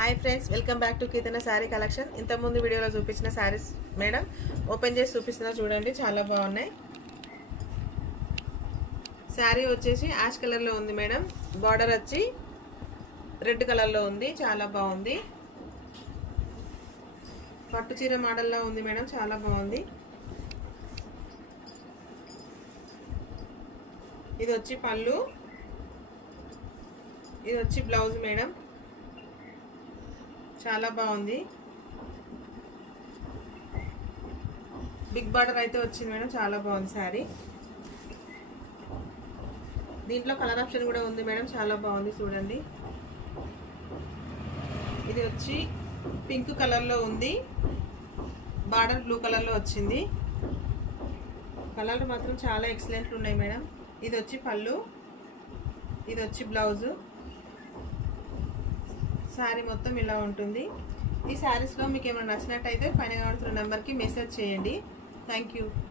Hi friends, welcome back to Keerthana sari collection. ఇంతకుముందు వీడియోలో చూపించిన శారీస్ మేడం ఓపెన్ చేసి చూపిస్తున్నా చూడండి, చాలా బాగున్నాయి. శారీ వచ్చేసి యాష్ కలర్లో ఉంది మేడం. బార్డర్ వచ్చి రెడ్ కలర్లో ఉంది, చాలా బాగుంది. పట్టు చీర మోడల్లో ఉంది మేడం, చాలా బాగుంది. ఇది వచ్చి పళ్ళు, ఇది వచ్చి బ్లౌజ్ మేడం, చాలా బాగుంది. బిగ్ బార్డర్ అయితే వచ్చింది మేడం, చాలా బాగుంది శారీ. దీంట్లో కలర్ ఆప్షన్ కూడా ఉంది మేడం, చాలా బాగుంది చూడండి. ఇది వచ్చి పింక్ కలర్లో ఉంది, బార్డర్ బ్లూ కలర్లో వచ్చింది. కలర్ మాత్రం చాలా ఎక్సలెంట్లు ఉన్నాయి మేడం. ఇది వచ్చి పళ్ళు, ఇది వచ్చి బ్లౌజు. శారీ మొత్తం ఇలా ఉంటుంది. ఈ శారీస్లో మీకు ఏమైనా నచ్చినట్టయితే పైన కనబడుతున్న నెంబర్కి మెసేజ్ చేయండి. Thank you.